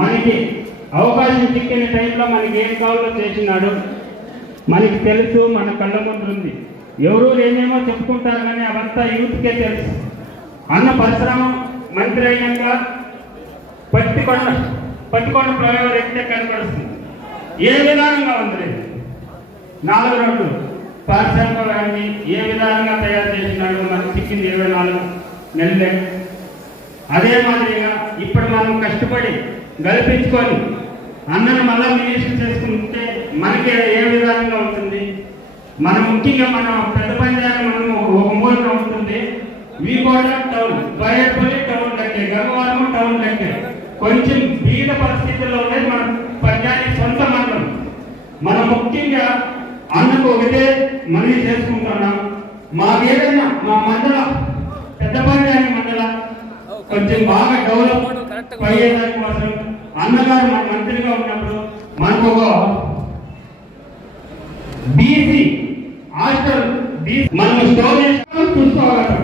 మనకి అవకాశం చిక్కిన టైంలో మనకి ఏం కావాలో చేసినాడు. మనకి తెలుసు మన కళ్ళ ముందు ఉంది. ఎవరు ఏమేమో చెప్పుకుంటారు కానీ అవంతా యూత్కే తెలుసు. అన్న పరిశ్రమ మంత్రి అయినాక పత్తికొండ పత్తికొండ ఫ్లైఓవర్ ఎక్కితే కనపడుతుంది ఏ విధానంగా ఉంది నాలుగు రోడ్లు. పారిశ్రామికవాడిని ఏ విధానంగా తయారు చేసినాడు? మనకు చిక్కింది ఇరవై నాలుగు నెలలే. అదే మాదిరిగా ఇప్పుడు మనం కష్టపడి గెలిపించుకొని అన్నను మళ్ళా మినిస్టర్ చేసుకుంటే మనకి ఏ విధానంగా ఉంటుంది? మనం ముఖ్యంగా మన పెద్ద పంచాయతీ మనము ఒక మూలన ఉంటుంది. వీకోట టౌన్ బయటపల్లి టౌన్ లెక్కే గంగవరం టౌన్ లెక్కే. కొంచెం బీద పరిస్థితుల్లో ఉండేది మన పంచాయతీ సొంత మండలం. మనం ముఖ్యంగా అన్నకు ఒకటే మనవి చేసుకుంటున్నాం. మాకేదైనా మా మండల పెద్ద పంచాయతీ మండల కొంచెం బాగా డెవలప్ అయ్యేదాని కోసం అన్నగారు మన మంత్రిగా ఉన్నప్పుడు మనకు ఒక బీసీ హాస్టల్ మనం స్టోర్ చేసుకొని చూసుకోగలం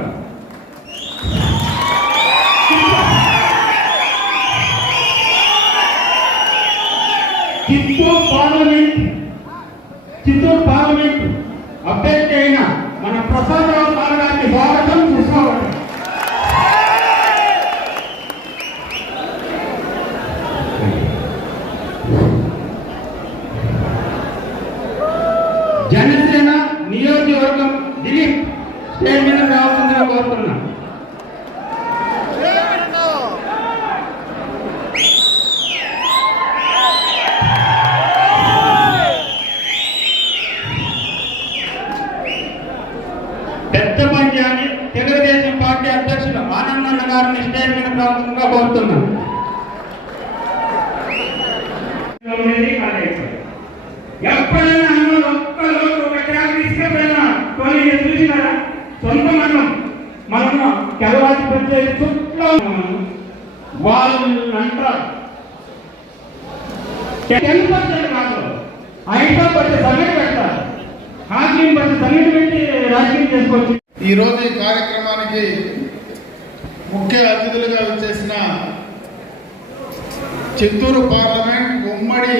చిత్తూరు పార్లమెంట్ ఉమ్మడి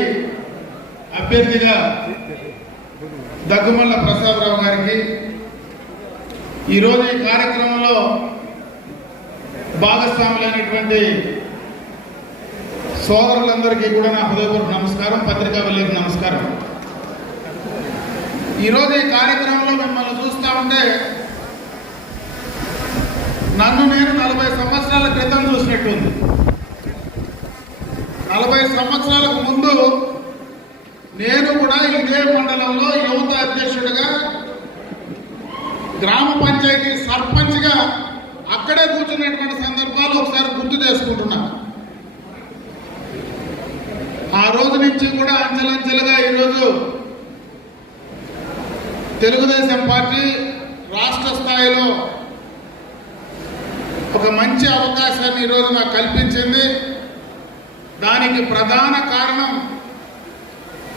అభ్యర్థిగా దగ్గుమల్ల ప్రసాదరావు గారికి ఈరోజు ఈ కార్యక్రమంలో భాగస్వాములైనటువంటి సోదరులందరికీ కూడా నా హృదయపూర్వక నమస్కారం పత్రికా వెళ్ళేకి నమస్కారం. ఈరోజు ఈ కార్యక్రమంలో మిమ్మల్ని చూస్తూ ఉంటే నన్ను నేను నలభై సంవత్సరాల క్రితం చూసినట్టుంది. నలభై సంవత్సరాలకు ముందు నేను కూడా ఇదే మండలంలో యువత అధ్యక్షుడిగా గ్రామ పంచాయతీ సర్పంచ్గా అక్కడే కూర్చున్నటువంటి సందర్భాలు ఒకసారి గుర్తు చేసుకుంటున్నా. ఆ రోజు నుంచి కూడా అంచెలంచెలుగా ఈరోజు తెలుగుదేశం పార్టీ రాష్ట్ర స్థాయిలో ఒక మంచి అవకాశాన్ని ఈరోజు నాకు కల్పించింది. దానికి ప్రధాన కారణం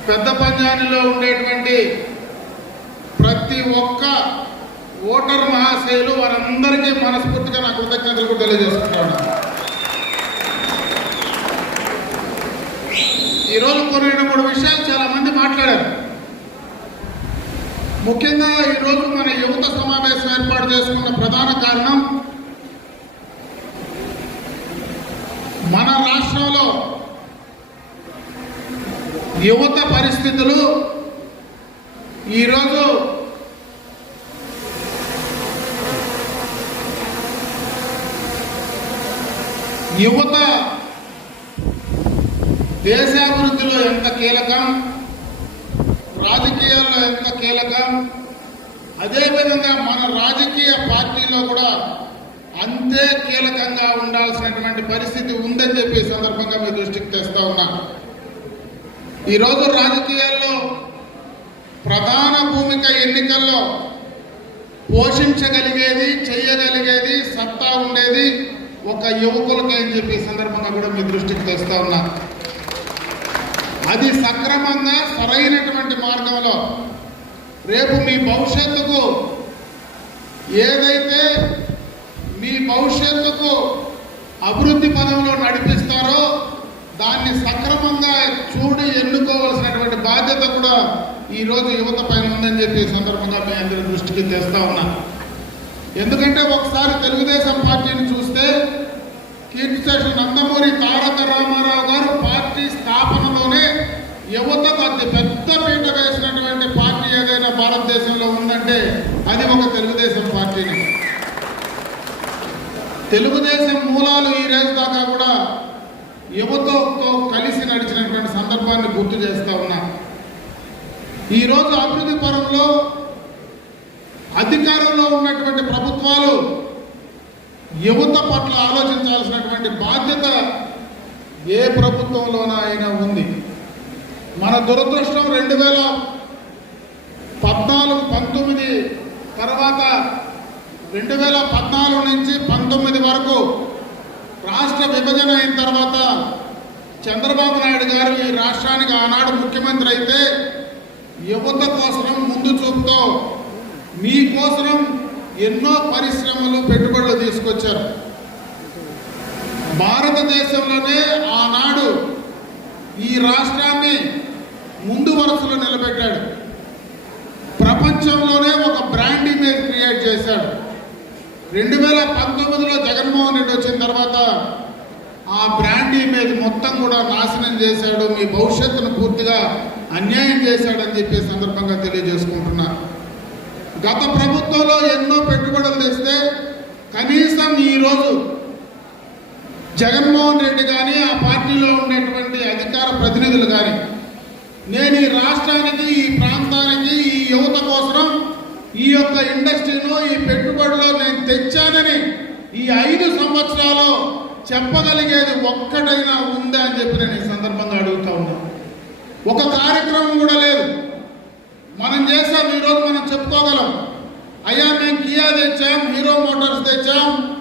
పెద్ద పంజానిలో ఉండేటువంటి ప్రతి ఒక్క ఓటర్ మహాశయులు వారందరికీ మనస్ఫూర్తిగా నా కృతజ్ఞతలు కూడా తెలియజేసుకుంటాను ఈరోజు కొన్ని రెండు మూడు విషయాలు చాలా మంది మాట్లాడారు. ముఖ్యంగా ఈరోజు మన యువత సమావేశం ఏర్పాటు చేసుకున్న ప్రధాన కారణం మన రాష్ట్రంలో యువత పరిస్థితులు ఈరోజు యువత దేశాభివృద్ధిలో ఎంత కీలకం రాజకీయాల్లో ఎంత కీలకం అదేవిధంగా మన రాజకీయ పార్టీలో కూడా అంతే కీలకంగా ఉండాల్సినటువంటి పరిస్థితి ఉందని చెప్పి సందర్భంగా మీ దృష్టికి తెస్తా ఉన్నాను ఈరోజు రాజకీయాల్లో ప్రధాన భూమిక ఎన్నికల్లో పోషించగలిగేది చేయగలిగేది సత్తా ఉండేది ఒక యువకులకే అని చెప్పి సందర్భంగా కూడా మీ దృష్టికి తెస్తా ఉన్నా. అది సక్రమంగా సరైనటువంటి మార్గంలో రేపు మీ భవిష్యత్తుకు ఏదైతే మీ భవిష్యత్తుకు అభివృద్ధి పదంలో నడిపిస్తారో సక్రమంగా చూడి ఎన్నుకోవాల్సినటువంటి బాధ్యత కూడా ఈరోజు యువత పైన ఉందని చెప్పి సందర్భంగా మీ అందరి దృష్టికి తెస్తా ఉన్నా. ఎందుకంటే ఒకసారి తెలుగుదేశం పార్టీని చూస్తే కీర్తిశేషు నందమూరి తారక రామారావు గారు పార్టీ స్థాపనలోనే యువతకు అతి పెద్ద పీట వేసినటువంటి పార్టీ ఏదైనా భారతదేశంలో ఉందంటే అది ఒక తెలుగుదేశం పార్టీని. తెలుగుదేశం మూలాలు ఈ రోజు దాకా కూడా యువతతో కలిసి నడిచినటువంటి సందర్భాన్ని గుర్తు చేస్తా ఉన్నా. ఈరోజు అభివృద్ధి పరంలో అధికారంలో ఉన్నటువంటి ప్రభుత్వాలు యువత పట్ల ఆలోచించాల్సినటువంటి బాధ్యత ఏ ప్రభుత్వంలోనైనా అయినా ఉంది. మన దురదృష్టం రెండు వేల పద్నాలుగు పంతొమ్మిది తర్వాత రెండు వేల పద్నాలుగు నుంచి పంతొమ్మిది వరకు రాష్ట్ర విభజన అయిన తర్వాత చంద్రబాబు నాయుడు గారు ఈ రాష్ట్రానికి ఆనాడు ముఖ్యమంత్రి అయితే యువత కోసం ముందు చూపుతో. మీకోసం ఎన్నో పరిశ్రమలు పెట్టుబడులు తీసుకొచ్చారు. భారతదేశంలోనే ఆనాడు ఈ రాష్ట్రాన్ని ముందు వరుసలో నిలబెట్టాడు. ప్రపంచంలోనే ఒక బ్రాండ్ ఇమేజ్ క్రియేట్ చేశాడు. రెండు వేల పంతొమ్మిదిలో జగన్మోహన్ రెడ్డి వచ్చిన తర్వాత ఆ బ్రాండ్ ఇమేజ్ మొత్తం కూడా నాశనం చేశాడు మీ భవిష్యత్తును పూర్తిగా అన్యాయం చేశాడని చెప్పి సందర్భంగా తెలియజేసుకుంటున్నా. గత ప్రభుత్వంలో ఎన్నో పెట్టుబడులు తెస్తే కనీసం ఈరోజు జగన్మోహన్ రెడ్డి కానీ ఆ పార్టీలో ఉండేటువంటి అధికార ప్రతినిధులు కానీ నేను ఈ రాష్ట్రానికి ఈ ప్రాంతానికి ఈ యువత కోసం ఈ యొక్క ఇండస్ట్రీలో ఈ పెట్టుబడిలో నేను తెచ్చానని ఈ ఐదు సంవత్సరాలు చెప్పగలిగేది ఒక్కటైనా ఉందా అని చెప్పి నేను ఈ సందర్భంగా అడుగుతా ఉన్నా. ఒక కార్యక్రమం కూడా లేదు. మనం చేసాం ఈరోజు మనం చెప్పుకోగలం. అయ్యా మేము కియా తెచ్చాం హీరో మోటార్స్ తెచ్చాం.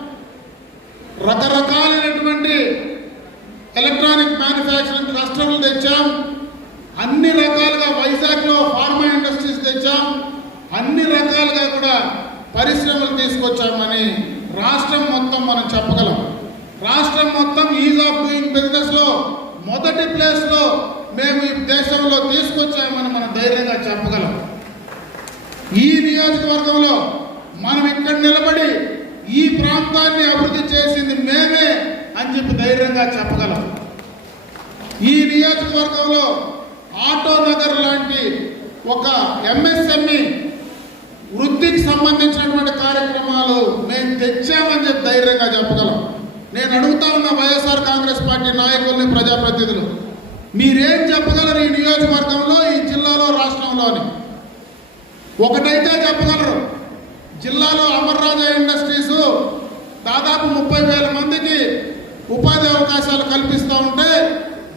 రకరకాలైనటువంటి ఎలక్ట్రానిక్ మ్యానుఫ్యాక్చరింగ్ క్లస్టర్లు తెచ్చాం. అన్ని రకాలుగా వైజాగ్లో ఫార్మా ఇండస్ట్రీస్ తెచ్చాం. అన్ని రకాలుగా కూడా పరిశ్రమలు తీసుకొచ్చామని రాష్ట్రం మొత్తం మనం చెప్పగలం. రాష్ట్రం మొత్తం ఈజ్ ఆఫ్ డూయింగ్ బిజినెస్లో మొదటి ప్లేస్లో మేము ఈ దేశంలో తీసుకొచ్చామని మనం ధైర్యంగా చెప్పగలం. ఈ నియోజకవర్గంలో మనం ఇక్కడ నిలబడి ఈ ప్రాంతాన్ని అభివృద్ధి చేసింది మేమే అని చెప్పి ధైర్యంగా చెప్పగలం. ఈ నియోజకవర్గంలో ఆటో నగర్ లాంటి ఒక ఎంఎస్ఎంఈ వృత్తికి సంబంధించినటువంటి కార్యక్రమాలు మేము తెచ్చామని చెప్పి ధైర్యంగా చెప్పగలం నేను అడుగుతా ఉన్న వైఎస్ఆర్ కాంగ్రెస్ పార్టీ నాయకుల్ని ప్రజాప్రతినిధులు. మీరేం చెప్పగలరు ఈ నియోజకవర్గంలో ఈ జిల్లాలో రాష్ట్రంలోని? ఒకటైతే చెప్పగలరు జిల్లాలో అమర్రాజా ఇండస్ట్రీస్ దాదాపు ముప్పై వేల మందికి ఉపాధి అవకాశాలు కల్పిస్తూ ఉంటే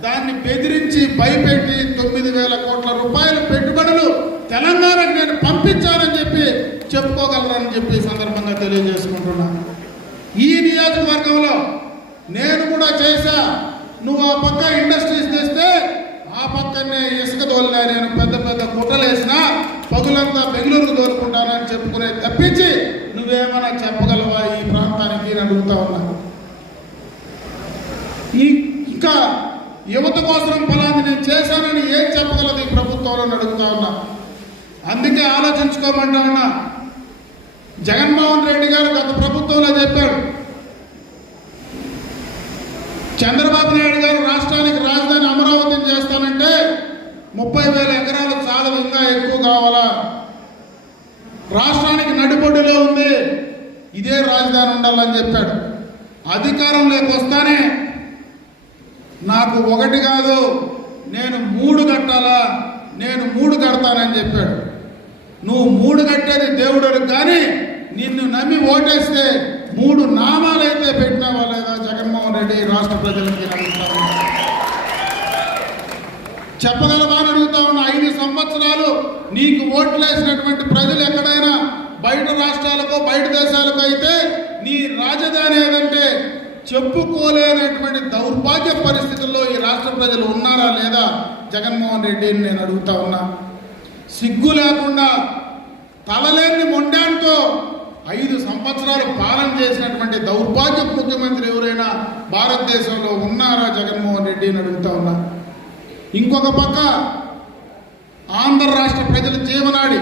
దాన్ని బెదిరించి భయపెట్టి తొమ్మిది వేల కోట్ల రూపాయల పెట్టుబడులు తెలంగాణకు నేను పంపించానని చెప్పి చెప్పుకోగలరని చెప్పి సందర్భంగా తెలియజేసుకుంటున్నాను ఈ నియోజకవర్గంలో నేను కూడా చేశా. నువ్వు ఆ పక్క ఇండస్ట్రీస్ తెస్తే ఆ పక్కనే ఇసుక తోలినా నేను పెద్ద పెద్ద కుట్రలేసినా పగులంతా బెంగళూరు తోలుకుంటానని చెప్పుకునే తప్పించి నువ్వేమైనా చెప్పగలవా ఈ ప్రాంతానికి అని అడుగుతా ఉన్నా. ఈ ఇంకా యువత కోసం ఫలాన్ని నేను చేశానని ఏం చెప్పగలదు ఈ ప్రభుత్వంలో అడుగుతా ఉన్నా. అందుకే ఆలోచించుకోమంటా ఉన్నా. జగన్మోహన్ రెడ్డి గారు గత ప్రభుత్వంలో చెప్పాడు చంద్రబాబు నాయుడు గారు రాష్ట్రానికి రాజధాని అమరావతిని చేస్తానంటే ముప్పై వేల ఎకరాలు చాలా ఇంకా ఎక్కువ కావాలా? రాష్ట్రానికి నడిబొడ్డులో ఉంది. ఇదే రాజధాని ఉండాలని చెప్పాడు. అధికారంలోకి వస్తానే నాకు ఒకటి కాదు నేను మూడు కట్టాలా? నేను మూడు కడతానని చెప్పాడు. నువ్వు మూడు కట్టేది దేవుడు కానీ నిన్ను నమ్మి ఓటేస్తే మూడు నామాలైతే పెట్టినావా లేదా జగన్మోహన్ రెడ్డి రాష్ట్ర ప్రజలకి అడుగుతా ఉన్నా. చెప్పగలవా అని అడుగుతా ఉన్న ఐదు సంవత్సరాలు నీకు ఓట్లు వేసినటువంటి ప్రజలు ఎక్కడైనా? బయట రాష్ట్రాలకు బయట దేశాలకు అయితే నీ రాజధాని ఏదంటే చెప్పుకోలేనటువంటి దౌర్భాగ్య పరిస్థితుల్లో ఈ రాష్ట్ర ప్రజలు ఉన్నారా లేదా? జగన్మోహన్ రెడ్డిని నేను అడుగుతా ఉన్నా. సిగ్గు లేకుండా తలలేని మొండాంతో ఐదు సంవత్సరాలు పాలన చేసినటువంటి దౌర్భాగ్య ముఖ్యమంత్రి ఎవరైనా భారతదేశంలో ఉన్నారా జగన్మోహన్ రెడ్డి అని అడుగుతా ఉన్నా. ఇంకొక పక్క ఆంధ్ర రాష్ట్ర ప్రజల జీవనాడి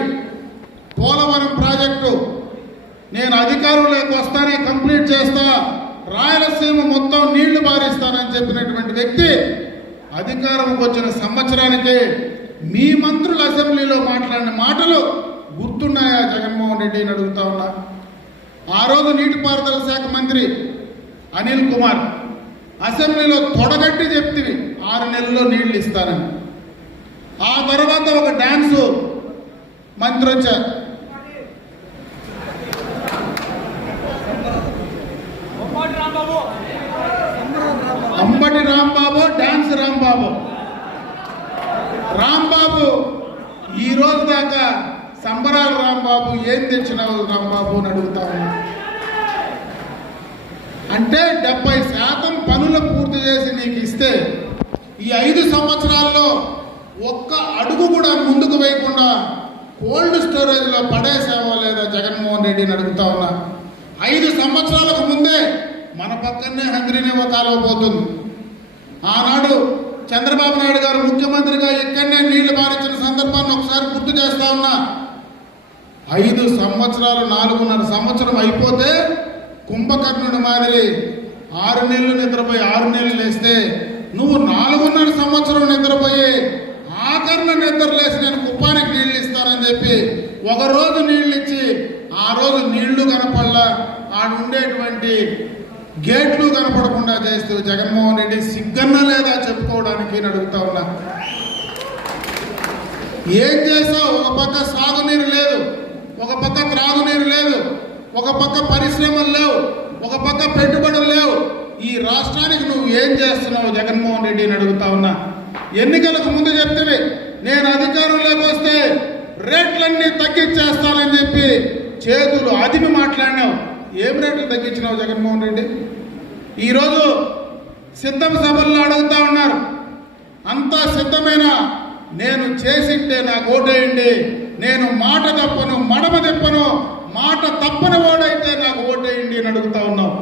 పోలవరం ప్రాజెక్టు నేను అధికారంలోకి వస్తానే కంప్లీట్ చేస్తా రాయలసీమ మొత్తం నీళ్ళు బారిస్తానని చెప్పినటువంటి వ్యక్తి అధికారంకి వచ్చిన సంవత్సరానికి మీ మంత్రులు అసెంబ్లీలో మాట్లాడిన మాటలు గుర్తున్నాయా జగన్మోహన్ రెడ్డి అని అడుగుతా ఉన్నా. ఆ రోజు నీటిపారుదల శాఖ మంత్రి అనిల్ కుమార్ అసెంబ్లీలో తొడగట్టి చెప్తివి ఆరు నెలల్లో నీళ్ళు ఇస్తానని. ఆ తర్వాత ఒక డ్యాన్సు మంత్రి వచ్చారు. అంబటి రాంబాబు డాన్స్ రాంబాబు. రాంబాబు ఈ రోజు దాకా సంబరాలు రాంబాబు ఏం తెచ్చినావు రాంబాబు అని అడుగుతాము అంటే డెబ్బై శాతం పనులు పూర్తి చేసి నీకు ఇస్తే ఈ ఐదు సంవత్సరాల్లో ఒక్క అడుగు కూడా ముందుకు వేయకుండా కోల్డ్ స్టోరేజ్లో పడేసామో లేదా జగన్మోహన్ రెడ్డిని అడుగుతా ఉన్నా. ఐదు సంవత్సరాలకు ముందే మన పక్కనే హంద్రీనేవో కాలువ పోతుంది. ఆనాడు చంద్రబాబు నాయుడు గారు ముఖ్యమంత్రిగా ఇక్కడనే నీళ్ళు పారించిన సందర్భాన్ని ఒకసారి గుర్తు చేస్తా ఉన్నా. ఐదు సంవత్సరాలు నాలుగున్నర సంవత్సరం అయిపోతే కుంభకర్ణుడి మాదిరి ఆరు నెలలు నిద్రపోయి ఆరు నెలలు లేస్తే నువ్వు నాలుగున్నర సంవత్సరం నిద్రపోయి ఆఖరణ నిద్రలేసి నేను కుప్పానికి నీళ్ళు ఇస్తానని చెప్పి ఒక రోజు ఇచ్చి ఆ రోజు నీళ్ళు కనపడలా. ఆడుండేటువంటి గేట్లు కనపడకుండా చేస్తూ జగన్మోహన్ రెడ్డి సిగ్గన్న లేదా చెప్పుకోవడానికి నేను అడుగుతా ఉన్నా. ఏం చేసావు? ఒక పక్క సాగునీరు లేదు. ఒక పక్క త్రాగునీరు లేదు ఒక పక్క పరిశ్రమలు లేవు ఒక పక్క పెట్టుబడులు లేవు. ఈ రాష్ట్రానికి నువ్వు ఏం చేస్తున్నావు? జగన్మోహన్ రెడ్డిని అడుగుతా ఉన్నా. ఎన్నికలకు ముందు చెప్తే నేను అధికారంలోకి వస్తే రేట్లన్నీ తగ్గించేస్తానని చెప్పి చేతులు అదిమి మాట్లాడినావు. ఏం రేట్లు తగ్గించినావు జగన్మోహన్ రెడ్డి? ఈరోజు సిద్ధం సభల్లో అడుగుతా ఉన్నారు. అంతా సిద్ధమైన? నేను చేసింటే నాకు ఓటేయండి. నేను మాట తప్పను మడమ తెప్పను మాట తప్పని వాడైతే నాకు ఓటేయండి అని అడుగుతా ఉన్నాం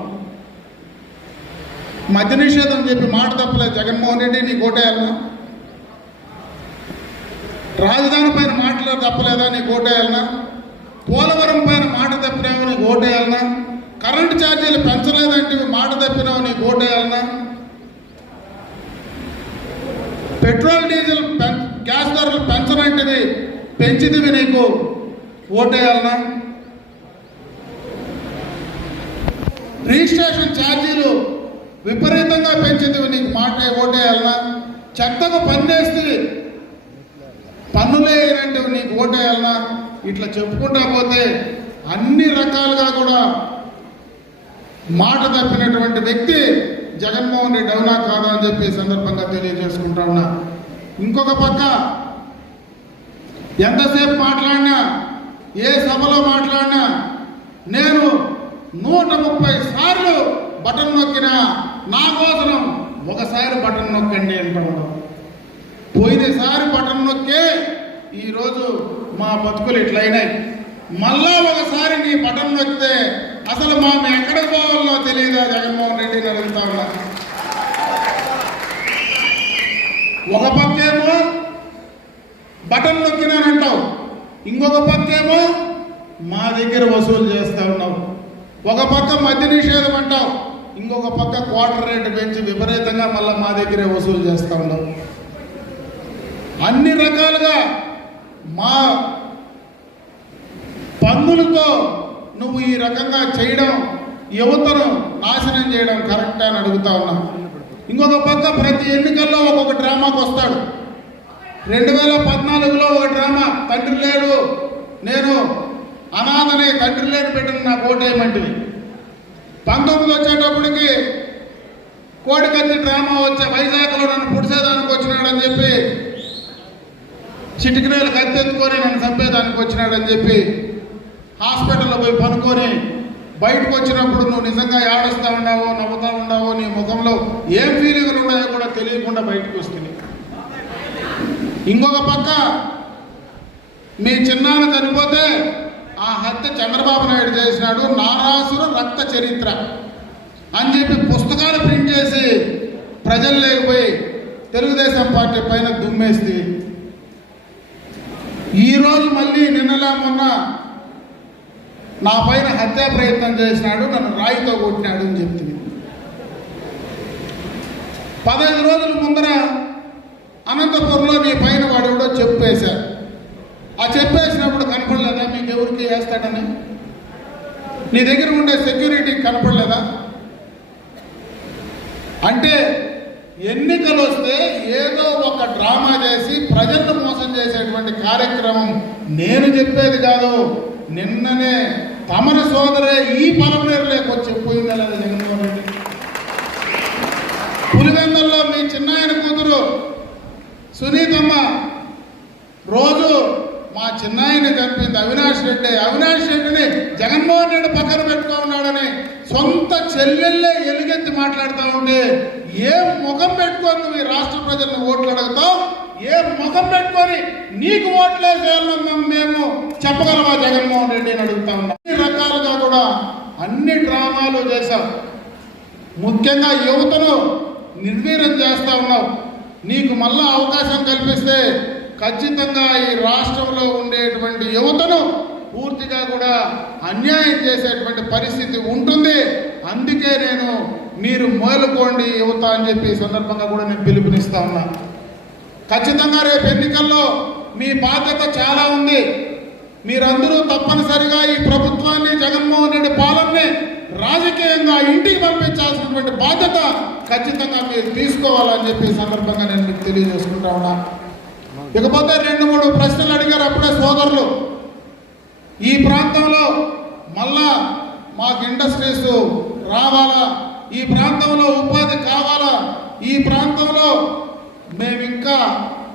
మద్య నిషేధం చెప్పి మాట తప్పలేదు జగన్మోహన్ రెడ్డి నీకు ఓటేయాలనా? రాజధాని పైన మాటలు తప్పలేదా నీకు ఓటేయాలనా? పోలవరం పైన మాట తప్పినావు నీకు ఓటేయాలనా? కరెంటు ఛార్జీలు పెంచలేదంటే మాట తప్పినావు నీకు ఓటేయాలనా? పెట్రోల్ డీజిల్ పెం గ్యాస్ ధరలు పెంచనంటిది పెంచిదివి నీకు? ఓటేయాలనా? రిజిస్ట్రేషన్ ఛార్జీలు విపరీతంగా పెంచితివి నీకు మాట ఓటేయాలనా? చెత్తకు పన్నేస్తే పన్నులే నీకు ఓటేయాలనా? ఇట్లా చెప్పుకుంటా పోతే అన్ని రకాలుగా కూడా మాట తప్పినటువంటి వ్యక్తి జగన్మోహన్ రెడ్డి అవునా కాదా అని చెప్పి సందర్భంగా తెలియజేసుకుంటా ఉన్నా. ఇంకొక పక్క ఎంతసేపు మాట్లాడినా ఏ సభలో మాట్లాడినా నేను నూట ముప్పై సార్లు బటన్ నొక్కినా నా కోసం ఒకసారి బటన్ నొక్కండి అంటున్నాడు పోయినసారి బటన్ నొక్కే ఈరోజు మా బతుకులు ఇట్లయినాయి. మళ్ళా ఒకసారి నీ బటన్ నొక్కితే అసలు మా ఎక్కడ పోవాలో తెలియదా జగన్మోహన్ రెడ్డిని అడుగుతా ఉన్నా. ఒక పక్కేమో బటన్ నొక్కినానంటావు. ఇంకొక పక్కేమో మా దగ్గర వసూలు చేస్తా ఉన్నావు. ఒక పక్క మద్య నిషేధం అంటావు. ఇంకొక పక్క క్వార్టర్ రేటు పెంచి విపరీతంగా మళ్ళీ మా దగ్గరే వసూలు చేస్తా ఉన్నావు. అన్ని రకాలుగా మా పన్నులతో నువ్వు ఈ రకంగా చేయడం యువతను నాశనం చేయడం కరెక్ట్ అని అడుగుతా ఉన్నా. ఇంకొక పక్క ప్రతి ఎన్నికల్లో ఒక్కొక్క డ్రామాకు వస్తాడు రెండు వేల పద్నాలుగులో ఒక డ్రామా తండ్రి లేడు నేను అనాథని తండ్రి లేని పెట్టిన నా ఓటేయమంటివి పంతొమ్మిది వచ్చేటప్పటికి కోడికత్తి డ్రామా వచ్చే వైజాగ్లో నన్ను పుడిసేదానికి వచ్చినాడని చెప్పి చిటికినేలు కత్తెత్తుకొని నన్ను చంపేదానికి వచ్చినాడని చెప్పి హాస్పిటల్లో పోయి పనుకొని బయటకు వచ్చినప్పుడు నువ్వు నిజంగా ఏడుస్తూ ఉన్నావో నవ్వుతా ఉన్నావో నీ ముఖంలో ఏం ఫీలింగ్లు ఉన్నాయో కూడా తెలియకుండా బయటకు వస్తుంది. ఇంకొక పక్క మీ చిన్నాన్న చనిపోతే ఆ హత్య చంద్రబాబు నాయుడు చేసినాడు నారాసుర రక్త చరిత్ర అని చెప్పి పుస్తకాలు ప్రింట్ చేసి ప్రజలు లేకపోయి తెలుగుదేశం పార్టీ పైన దుమ్మేస్తే. ఈరోజు మళ్ళీ నిన్నలా మొన్న నా పైన హత్యా ప్రయత్నం చేసినాడు నన్ను రాయితో కొట్టినాడు అని చెప్తుంది. పదహైదు రోజుల ముందర అనంతపురంలో మీ పైన వాడు ఎవడో చెప్పేశారు. ఆ చెప్పేసినప్పుడు కనపడలేదా? మీకు ఎవరికి వేస్తాడని? నీ దగ్గర ఉండే సెక్యూరిటీ కనపడలేదా? అంటే ఎన్నికలు వస్తే ఏదో ఒక డ్రామా చేసి ప్రజలను మోసం చేసేటువంటి కార్యక్రమం నేను చెప్పేది కాదు. నిన్ననే తమర సోదరే ఈ పరమేరులోకి వచ్చి పోయిందా లేదా జగన్మోహన్ రెడ్డి. పులివెందల్లో మీ చిన్నాయన కూతురు సునీతమ్మ రోజు మా చిన్నాయన చంపింది అవినాష్ రెడ్డి. అవినాష్ రెడ్డిని జగన్మోహన్ రెడ్డి పక్కన పెట్టుకో ఉన్నాడని సొంత చెల్లెళ్ళే ఎలుగెత్తి మాట్లాడుతూ ఉంటే ఏ ముఖం పెట్టుకొని నువ్వు ఈ రాష్ట్ర ప్రజలను ఓట్లు అడుగుతావు? ఏ ముఖం పెట్టుకొని నీకు ఓట్లేసేయాలని మేము చెప్పగలమా జగన్మోహన్ రెడ్డిని అడుగుతా ఉన్నాం? అన్ని రకాలుగా కూడా అన్ని డ్రామాలు చేశావు ముఖ్యంగా యువతను నిర్వీర్యం చేస్తూ ఉన్నావు నీకు మళ్ళా అవకాశం కల్పిస్తే ఖచ్చితంగా ఈ రాష్ట్రంలో ఉండేటువంటి యువతను పూర్తిగా కూడా అన్యాయం చేసేటువంటి పరిస్థితి ఉంటుంది. అందుకే నేను మీరు మేలుకోండి యువత అని చెప్పి ఈ సందర్భంగా కూడా నేను పిలుపునిస్తా ఉన్నా. ఖచ్చితంగా రేపు ఎన్నికల్లో మీ బాధ్యత చాలా ఉంది. మీరందరూ తప్పనిసరిగా ఈ ప్రభుత్వాన్ని జగన్మోహన్ రెడ్డి పాలనని రాజకీయంగా ఇంటికి పంపించాల్సినటువంటి బాధ్యత ఖచ్చితంగా మీరు తీసుకోవాలని చెప్పి సందర్భంగా నేను మీకు తెలియజేసుకుంటా ఉన్నా. ఇకపోతే రెండు మూడు ప్రశ్నలు అడిగారు అప్పుడే సోదరులు. ఈ ప్రాంతంలో మళ్ళా మాకు ఇండస్ట్రీస్ రావాలా? ఈ ప్రాంతంలో ఉపాధి కావాలా? ఈ ప్రాంతంలో మేము ఇంకా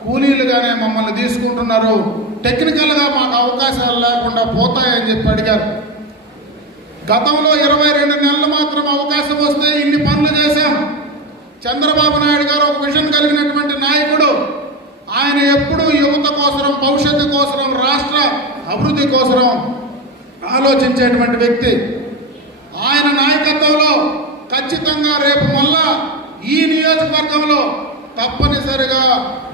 కూలీలుగానే మమ్మల్ని తీసుకుంటున్నారు. టెక్నికల్గా మాకు అవకాశాలు లేకుండా పోతాయని చెప్పి అడిగారు. గతంలో ఇరవై రెండు నెలలు మాత్రం అవకాశం వస్తే ఇన్ని పనులు చేశాం. చంద్రబాబు నాయుడు గారు ఒక విజన్ కలిగినటువంటి నాయకుడు. ఆయన ఎప్పుడూ యువత కోసరం భవిష్యత్తు కోసరం రాష్ట్ర అభివృద్ధి కోసరం ఆలోచించేటువంటి వ్యక్తి. ఆయన నాయకత్వంలో ఖచ్చితంగా రేపు మళ్ళా ఈ నియోజకవర్గంలో తప్పనిసరిగా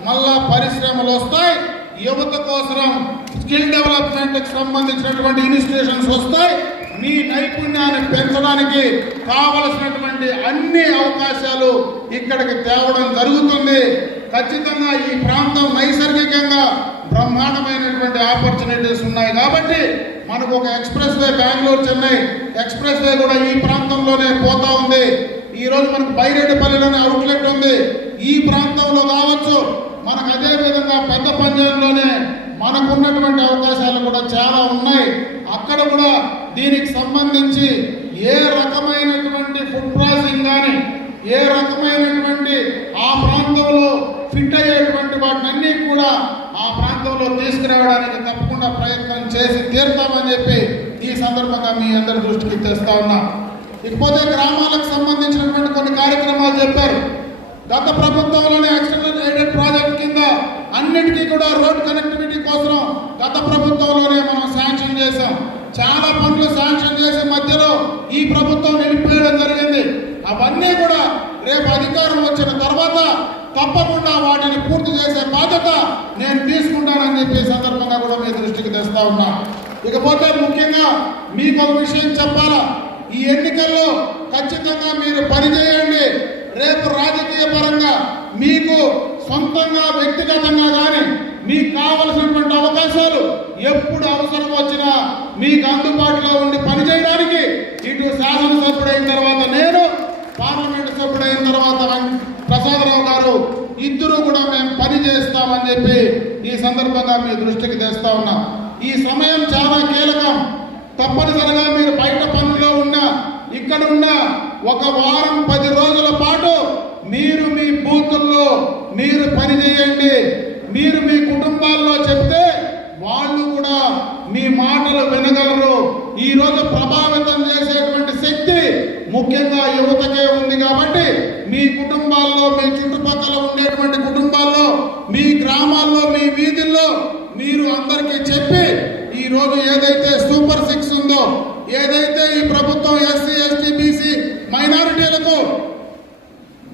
మళ్ళా పరిశ్రమలు వస్తాయి. యువత కోసరం స్కిల్ డెవలప్మెంట్కి సంబంధించినటువంటి ఇన్స్టిట్యూషన్స్ వస్తాయి. మీ నైపుణ్యాన్ని పెంచడానికి కావలసినటువంటి అన్ని అవకాశాలు ఇక్కడికి తేవడం జరుగుతుంది. ఖచ్చితంగా ఈ ప్రాంతం నైసర్గికంగా బ్రహ్మాండమైనటువంటి ఆపర్చునిటీస్ ఉన్నాయి. కాబట్టి మనకు ఒక express way Bengaluru Chennai express way కూడా ఈ ప్రాంతంలోనే పోతా ఉంది. ఈరోజు మనకు బైరెడ్డిపల్లిలోనే అవుట్లెట్ ఉంది. ఈ ప్రాంతంలో కావచ్చు మనకు అదే విధంగా పెద్ద పంజాబ్లోనే మనకున్నటువంటి అవకాశాలు కూడా చాలా ఉన్నాయి. అక్కడ కూడా దీనికి సంబంధించి ఏ రకమైనటువంటి ఫుడ్ ప్రాసెసింగ్ కానీ ఏ రకమైనటువంటి ఆ ప్రాంతంలో ఫిట్ అయ్యేటువంటి వాటినన్నీ కూడా ఆ ప్రాంతంలో తీసుకురావడానికి తప్పకుండా ప్రయత్నం చేసి తీరుతామని చెప్పి ఈ సందర్భంగా మీ అందరి దృష్టికి తెస్తా ఉన్నా. ఇకపోతే గ్రామాలకు సంబంధించినటువంటి కొన్ని కార్యక్రమాలు చెప్పారు. గత ప్రభుత్వంలోనే ఎక్స్టర్నల్ ఎయిడెడ్ ప్రాజెక్ట్ కింద అన్నిటికీ కూడా రోడ్ కనెక్టివిటీ కోసం గత ప్రభుత్వంలోనే మనం శాంక్షన్ చేశాం. చాలా పనులు శాంక్షన్ చేసే మధ్యలో ఈ ప్రభుత్వం నిలిపేయడం జరిగింది. అవన్నీ కూడా రేపు అధికారం వచ్చిన తర్వాత తప్పకుండా వాటిని పూర్తి చేసే బాధ్యత నేను తీసుకుంటానని చెప్పి సందర్భంగా కూడా మీ దృష్టికి తెస్తా ఉన్నా. ఇకపోతే ముఖ్యంగా మీకు ఒక విషయం చెప్పాలా? ఈ ఎన్నికల్లో ఖచ్చితంగా మీరు పనిచేయండి. రేపు రాజకీయ పరంగా మీకు సొంతంగా వ్యక్తిగతంగా కానీ మీకు కావలసినటువంటి అవకాశాలు ఎప్పుడు అవసరం వచ్చినా మీకు అందుబాటులో ఉండి పనిచేయడానికి ఇటు శాసనసభ్యుడైన తర్వాత నేను పార్లమెంట్ సభ్యుడైన తర్వాత ప్రసాదరావు గారు ఇద్దరు కూడా మేము పని చేస్తామని చెప్పి ఈ సందర్భంగా మీ దృష్టికి తెస్తా ఉన్నా. ఈ సమయం చాలా కీలకం. తప్పనిసరిగా మీరు బయట పనుల్లో ఉన్న ఇక్కడ ఉన్న ఒక వారం పది రోజుల పాటు మీరు మీ బూతుల్లో మీరు పని చేయండి. మీరు మీ కుటుంబాల్లో చెప్తే వాళ్ళు కూడా మీ మాటలు వినగలరు. ఈ రోజు ప్రభావితం చేసేటువంటి శక్తి ముఖ్యంగా యువతకే ఉంది కాబట్టి మీ కుటుంబాల్లో మీ చుట్టుపక్కల ఉండేటువంటి కుటుంబాల్లో మీ గ్రామాల్లో మీ వీధుల్లో మీరు అందరికీ చెప్పి ఈ రోజు ఏదైతే సూపర్ సిక్స్ ఉందో ఏదైతే ఈ ప్రభుత్వం ఎస్సీ ఎస్టీ బీసీ మైనారిటీలకు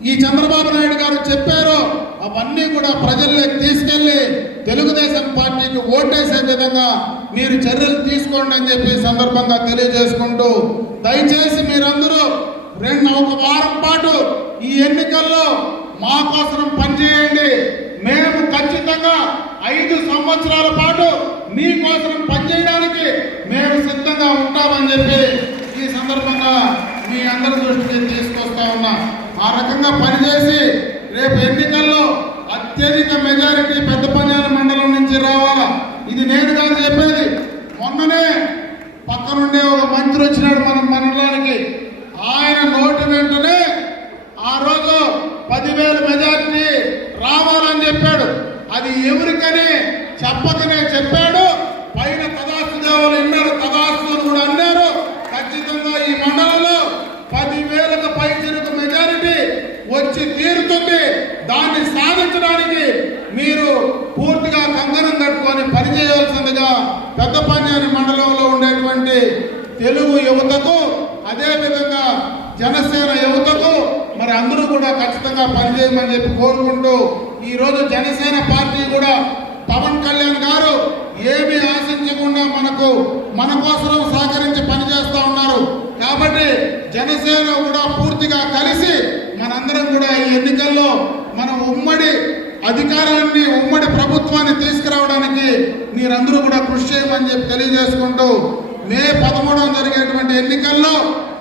ఈ చంద్రబాబు నాయుడు గారు చెప్పారో అవన్నీ కూడా ప్రజల్లోకి తీసుకెళ్ళి తెలుగుదేశం పార్టీకి ఓటేసే విధంగా మీరు చర్యలు తీసుకోండి అని చెప్పి సందర్భంగా తెలియజేసుకుంటూ దయచేసి మీరందరూ రెండు ఒక వారం పాటు ఈ ఎన్నికల్లో మా కోసం పనిచేయండి. మేము ఖచ్చితంగా ఐదు సంవత్సరాల పాటు మీకోసం పనిచేయడానికి మేము సిద్ధంగా ఉంటామని చెప్పి ఈ సందర్భంగా మీ అందరి దృష్టికి తీసుకొస్తా ఉన్నా. ఆ రకంగా పనిచేసి రేపు ఎన్నికల్లో అత్యధిక మెజారిటీ పెద్ద పంజాల మండలం నుంచి రావాలా? ఇది నేను కాదు చెప్పేది. మొన్ననే పక్కనుండే ఒక మంత్రి వచ్చినాడు మన మండలానికి. ఆయన నోటి వెంటనే ఆ రోజు పదివేల మెజార్టీ రావాలని చెప్పాడు. అది ఎవరికని చెప్పకనే చెప్పాడు పైన తదాస్తు దేవలు విన్నారు తదాస్తు అని కూడా అన్నారు ఖచ్చితంగా ఈ మండలంలో పదివేలకు పై చిరుకు మెజారిటీ వచ్చి ఉంటే దాన్ని సాధించడానికి మీరు పూర్తిగా కంకణం కట్టుకొని పనిచేయవలసిందిగా పెద్దపన్యాని మండలంలో ఉండేటువంటి తెలుగు యువతకు అదేవిధంగా జనసేన యువతకు మరి అందరూ కూడా ఖచ్చితంగా పనిచేయమని చెప్పి కోరుకుంటూ ఈరోజు జనసేన పార్టీ కూడా పవన్ కళ్యాణ్ గారు ఏమి ఆశించకుండా మనకు మన కోసం సహకరించి పనిచేస్తూ ఉన్నారు. కాబట్టి జనసేన కూడా పూర్తిగా కలిసి మనందరం కూడా ఈ ఎన్నికల్లో మన ఉమ్మడి అధికారాన్ని ఉమ్మడి ప్రభుత్వాన్ని తీసుకురావడానికి మీరందరూ కూడా కృషి చేయమని చెప్పి తెలియజేసుకుంటూ మే పదమూడవ జరిగేటువంటి ఎన్నికల్లో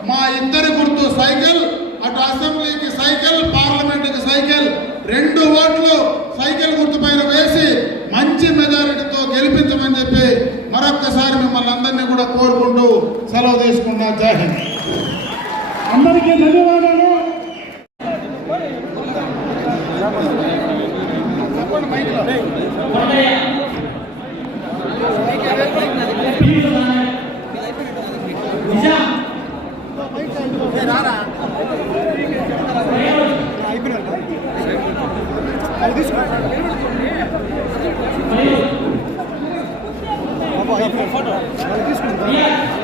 మా ఇద్దరి గుర్తు సైకిల్ అటు అసెంబ్లీకి సైకిల్ పార్లమెంటుకి సైకిల్ రెండు ఓట్లు సైకిల్ గుర్తు పైన వేసి మంచి మెజారిటీతో గెలిపించమని చెప్పి మరొక్కసారి మిమ్మల్ని అందరినీ కూడా కోరుకుంటూ సెలవు తీసుకున్నా జై హింద్. అందరికీ ధన్యవాదాలు.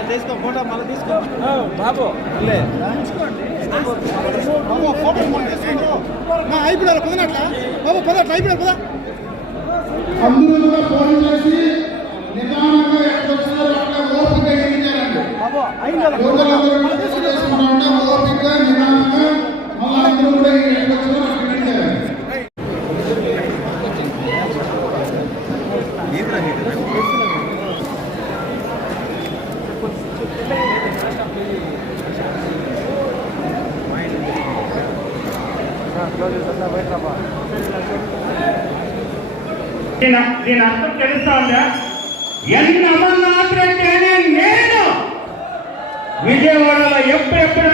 తీసుకో ఫోటో మళ్ళీ తీసుకో. బాబు ఫోటో అయిపోయారు పదనట్లా బాబు పద అట్లా అయిపోయారు పద అందరూ కూడా ఫోన్ చేసి నిదానంగా ఎక్కడొచ్చారో అక్కడ ఓపిక ఎదిగించారండి యువకులందరూ కూడా ఫోన్ చేసుకుంటా ఉంటే ఓపిక నిదానంగా మళ్ళీ అందరూ కూడా ఎక్కడొచ్చారో అక్కడ దీని అర్థం తెలుస్తా ఉందా? ఎన్ని అమర్నాథ్ రెడ్డి అనే నేను విజయవాడలో ఎప్పుడెప్పుడు